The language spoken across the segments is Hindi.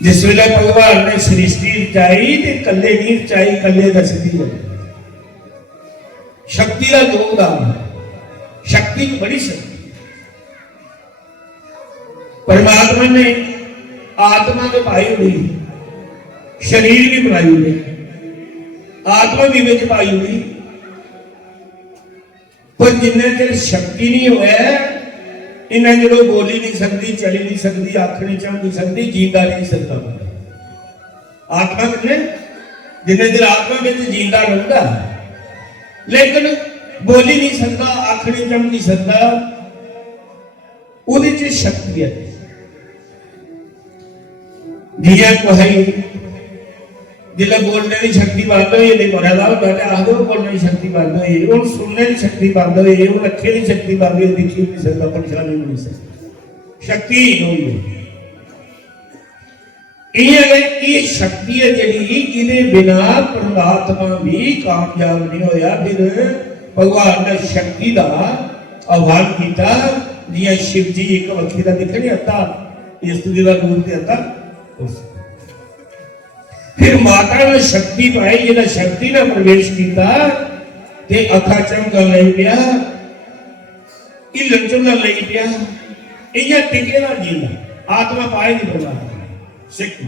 जिस वेले भगवान ने सृष्टि रचाई तो कले नहीं रचाई, कले दसदी है शक्ति का योगदान। शक्ति बड़ी शक्ति परमात्मा ने आत्मा तो पाई हुई, शरीर भी बनाई हुई, आत्मा भी विच पाई हुई, पर जिन्ने चिर शक्ति नहीं होया इन्हें जो बोली नहीं सकती, चली नहीं सकती, आख नहीं चाह नहीं सकती, जींदा नहीं सकता। आत्मा कितने जिन्ने चिर आत्मा में जींदा रहता लेकिन बोली नहीं सकता, आख नहीं चाह नहीं सकता, उहदे च शक्ति है। जिया कोई जिले बोलने की शक्ति बंद हुई नहीं मरदा आख दो बोलने की शक्ति बंद हुई, हूँ सुनने की शक्ति बंद हुई, हूँ अखे की शक्ति बंद हुई, दिखी नहीं सकता, परेशानी नहीं सकती, शक्ति हुई। ये शक्ति है जी, इहदे बिना परमात्मा भी कामयाब नहीं होया। फिर भगवान ने शक्ति का आह्वान किया, जिया शिव जी एक वक्की का दिखे नहीं आता, स्त्री का रूप से आता। फिर माता ने शक्ति पाई, जिन्हें शक्ति ने प्रवेश किया ते अखा चमकन लग पिया, हिलन चुलन लग पिया, इं टिके ना जीना। आत्मा पाए नहीं परमात्मा शक्ति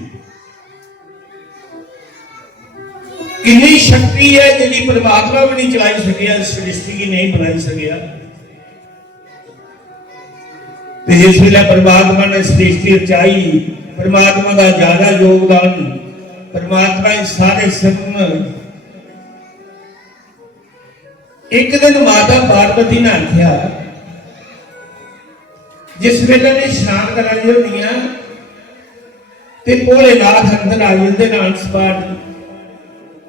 कितनी शक्ति है जी परमात्मा भी नहीं चलाई सकिया, सृष्टि की नहीं बनाई सकिया। जिस वेले परमात्मा ने सृष्टि रचाई, परमात्मा का ज्यादा योगदान, परमात्मा सारे सब। एक दिन माता पार्वती ने आख्या, जिस वेले ने स्नान करा होनिया ते भोलेनाथ अंदर आ जाते डांस पार्ट,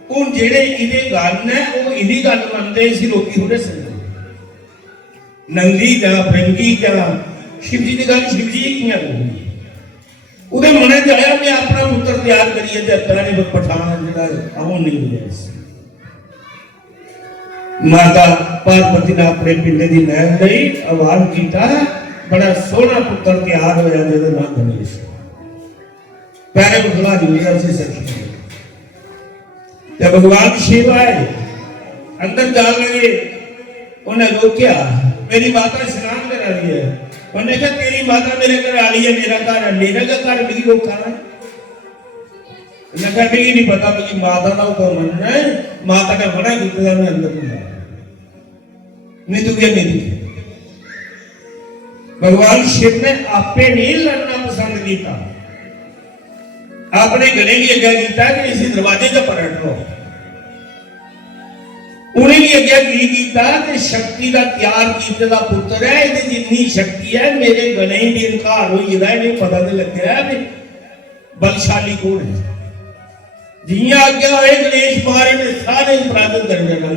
हूँ जेडे इहदे गल ने वो इहदी गल मनते सी, लोकी थोड़े सुनते। नंदी जा भृंगी जा शिव जी की गल शिव जी कियां बोली, उहदे मने च आया मैं अपना पुत्र तैयार करिए ते अपना पठान जिहड़ा आहो नहीं मिलिया। माता पार्वती ने अपने पिंडे की नैन लई आह्वान किया, बड़ा सोहना पुत्र तैयार होया जिहदा नाम गणेश। प्यारे बुखला जुड़िया से सखी ते भगवान शिव आए, अंदर जान लगे, उन्हें रोकिया, मेरी माता स्नान करा रही है। उन्हें कहा तेरी माता मेरे घर आ रही है, मेरा घर है, मेरे घर भी रोका है। उन्हें नहीं पता मेरी माता का हुक्म मनना है, माता का मना किया मैं अंदर नहीं, तू क्या नहीं। भगवान शिव ने आपे नहीं लड़ना पसंद किया, अपने गले की आज्ञा किया कि इसी दरवाजे से पलट लो। उन्हें भी आज्ञा की कि शक्ति का तैयार किए का पुत्र है, ये जितनी शक्ति है मेरे गले ही निरंकार हो जाए, नहीं पता नहीं लगता है बलशाली कौन है। जिया आज्ञा है गणेश मारे ने सारे प्रार्थना कर देना।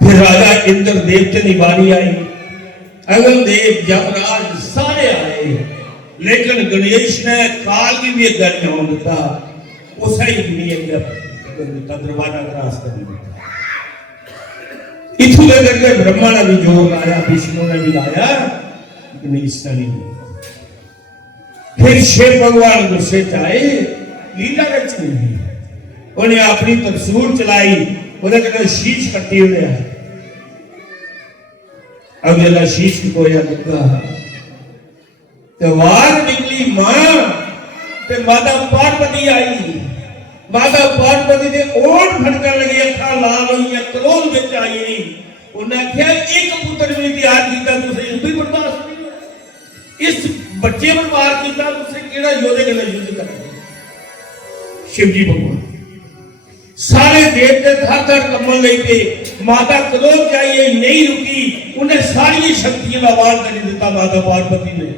फिर राजा इंद्र देवते की बारी आई, अगल देव यमराज सारे आए, लेकिन गणेश ने काल की भी अग्गा नहीं होने दिता, उसे ही दरवाजा क्रॉस कर दिया। इथों लेकर ब्रह्मा ने भी जोर लाया, विष्णु ने भी लाया, गणेश ने नहीं। फिर शिव भगवान गुस्से च आए, लीला रच नहीं, उन्हें अपनी तरसूल चलाई, उन्हें शीश कट्टी हुए। अब जरा शीश को लगा तो वार निकली मां, ते माता पार्वती आई। माता पार्वती ने ओठ फटकन लगी, अखा लाल हुई, क्रोध में आई। उन्हें आख्या एक पुत्र भी तैयार किया, तुझे भी बर्दाश्त नहीं, इस बच्चे पर मार किया, तुझे केड़ा योधे गले युद्ध कर। शिव जी भगवान सारे देवते थर कमन लग पे, माता क्रोध चाहिए नहीं रुकी, उन्हें सारी शक्तियों का आह्वान कर दिता। माता पार्वती ने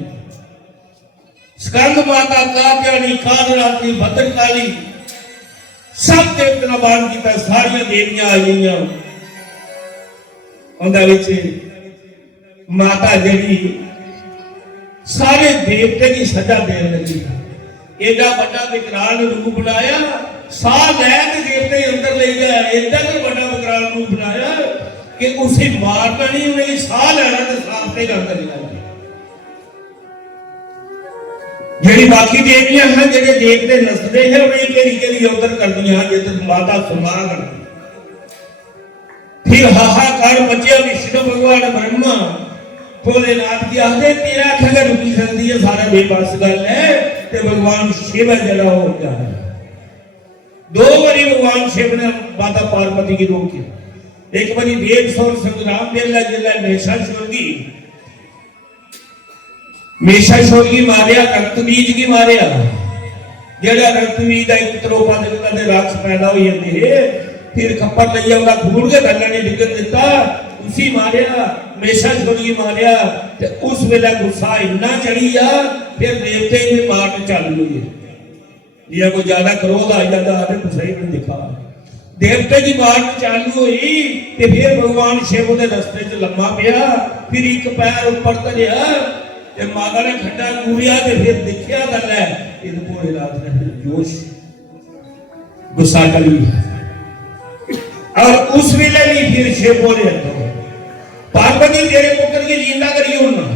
स्कंद माता, कात्यायनी, कालरात्रि, भद्रकाली सब देवता का आह्वान किया, सारिया देवियां आ गई। माता जी सारे देवते की सजा देने लगी। एडा बड़ा विकराल रूप बनाया, साह लैके देवते अंदर ले गया, एडा बड़ा विकराल रूप बनाया कि उसे मारना नहीं, उन्हें साह लेना तो साह पे अंदर ले गया। ਜਿਹੜੀ ਬਾਕੀ ਦੇਵੀਆਂ ਹਨ, ਜਿਹੜੇ ਦੇਵਤੇ ਨਸਦੇ हैं उन्हें केरी केरी अवतर कर दिया जिधर माता समागम। फिर हाहाकार मचिया विष्णु भगवान ब्रह्मा भोलेनाथ की आखदे तेरा आखा रुकी सकती है सारा बेबस गल है। ते भगवान शिव जड़ा हो गया है। दो बारी भगवान शिव ने माता पार्वती की रोकी। एक बारी देव सौर संग्राम बेला जिला मेषासुर की मारिया, रक्तबीज की मारिया। जेड़ा रक्तबीज का एक तरोपा दे राक्ष पैदा हो जाते हैं। फिर खप्पर लइया वाला खून के थल्ले ने डिगन दिता, उसी मारिया मेषासुर की मारिया। ते उस वेला गुस्सा इन्ना चढ़ी आ, फिर देवते ने मारने चालू हुए। ये कोई ज्यादा क्रोध आ जाता है तो सही नहीं दिखा। देवते की मारने चालू हुई ते फिर भगवान शिव के रस्ते च लम्मा पिया। फिर एक पैर ऊपर धरिया ते माता ने खड्डा कूड़िया ते फिर देखिया गल है इन भोलेनाथ ने जोश गुस्सा कर लिया। और उस वेले भी फिर शिव बोले पार्वती तेरे पुत्र की जिंदा करिए उन्ना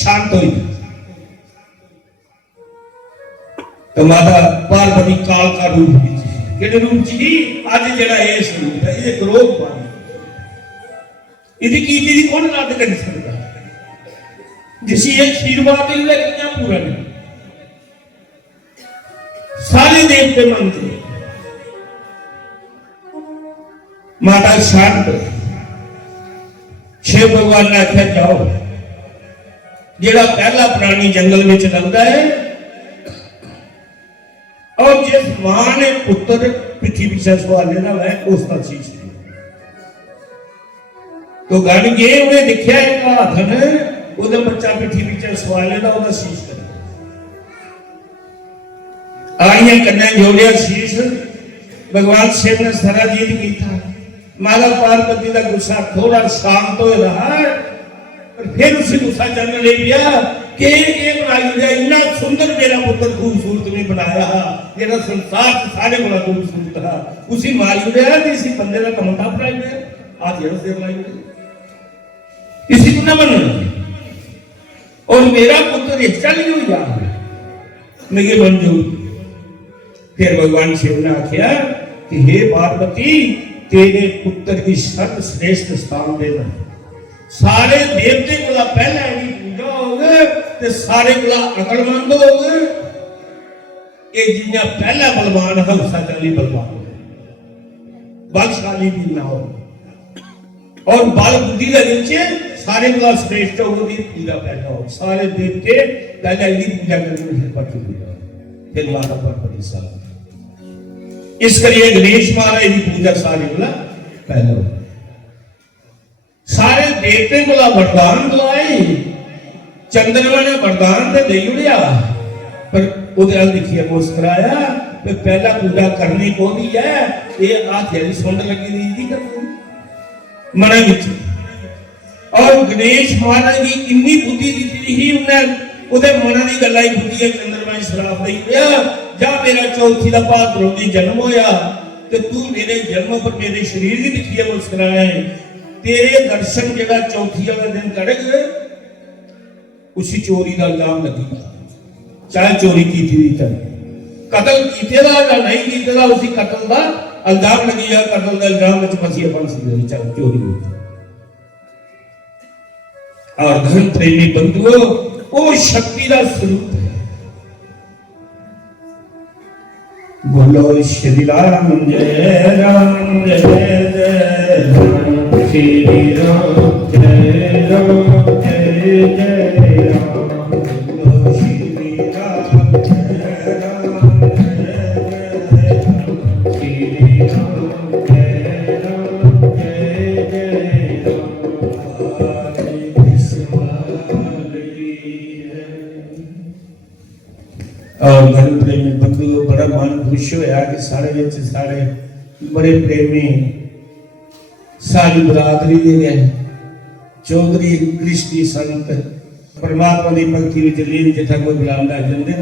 शांत हुई। तो माता पार्वती काल का रूप कि रूप जी अज जड़ा इस रूप है ये क्रोध पानी इसकी कीती कौन रद्द कर सकता जिसी ये आशीर्वाद पूरा नहीं। सारे देवते मानते माता शांत। शिव भगवान ने आख्या जाओ जेड़ा पहला प्राणी जंगल में लगता है और जिस मां ने पुत्र पिठी पीछे सवाल लेना वह उसका शीश तो गण गए उन्हें देखा एक हाथ ने ਉਹਦਾ ਬੱਚਾ ਪਿੱਠੀ ਵਿੱਚ ਸਵਾਲ ਲੈਦਾ ਉਹਦਾ ਸ਼ੀਸ਼ ਕਰ ਆਈਆਂ ਕੰਨਾਂ ਜੋੜਿਆ ਸ਼ੀਸ਼ ਭਗਵਾਨ शिव ने सारा जीत कीता। माता पार्वती का गुस्सा थोड़ा शांत हो रहा पर फिर उसी गुस्सा चलने ले गया कि ये बनाई गया इतना सुंदर मेरा पुत्र खूबसूरत ने बनाया जेड़ा संसार सारे बड़ा खूबसूरत था उसी मारी गया इसी बंदे का कमता बनाई गया आज ये से बनाई गया इसी को ना बनना और मेरा पुत्र हिस्सा नहीं हो जा मेरे मंजूर। फिर भगवान शिव ने आख्या कि हे पार्वती तेरे पुत्र की सर्वश्रेष्ठ स्थान देना। सारे देवते को पहला यदि पूजा होगे तो सारे को अकलमंद होगे। ये जिन्ना पहला बलवान है उसका चली बलवान बलशाली भी ना हो और बल बुद्धि का नीचे सारे को श्रेष्ठ होगी पूजा पैदा हो। सारे देवते पहले यदि पूजा करके फिर माता पार्वती साल इस करिए गणेश महाराज की पूजा सारे को पहले हो। सारे देवते को वरदान दिलाए चंद्रमा ने वरदान तो दे उड़िया पर उधर देखिए मुस्कुराया पहला पूजा करनी को दी है ये आखिर सुन लगी नहीं करनी मना विच। और गणेश महाराज की इन्नी बुद्धि दी ही उन्हें उधर मना की गल ही बुद्धि है चंद्रमा श्राप नहीं दिया जा मेरा चौथी का भाद्रो दी जन्म होया तो तू मेरे जन्म पर मेरे शरीर की दिखिए मुस्कुराया है तेरे दर्शन जगह चौथी वाले दिन करेंगे उसी चोरी का इल्जाम लगेगा चाहे चोरी की थी कतल किए नहीं किए उसी कतल का इल्जाम लगेगा कतल का इल्जाम फसी अपन चाहे चोरी होती। और धन प्रेमी बंधुओं वो शक्ति का स्वरूप है। बोलो श्री राम जय राम जय जय राम श्री राम जय राम जय जय राम बोलो श्री राम जय राम जय जय राम श्री राम जय राम जय जय राम। और धन प्रेमी बंधु बड़ा मन खुश होया कि सारे बड़े प्रेमी सारी बरादरी दे गए चौधरी कृष्ण संत परमात्मा की भक्ति विच लीन जिथा कोई बुलांदा जंदे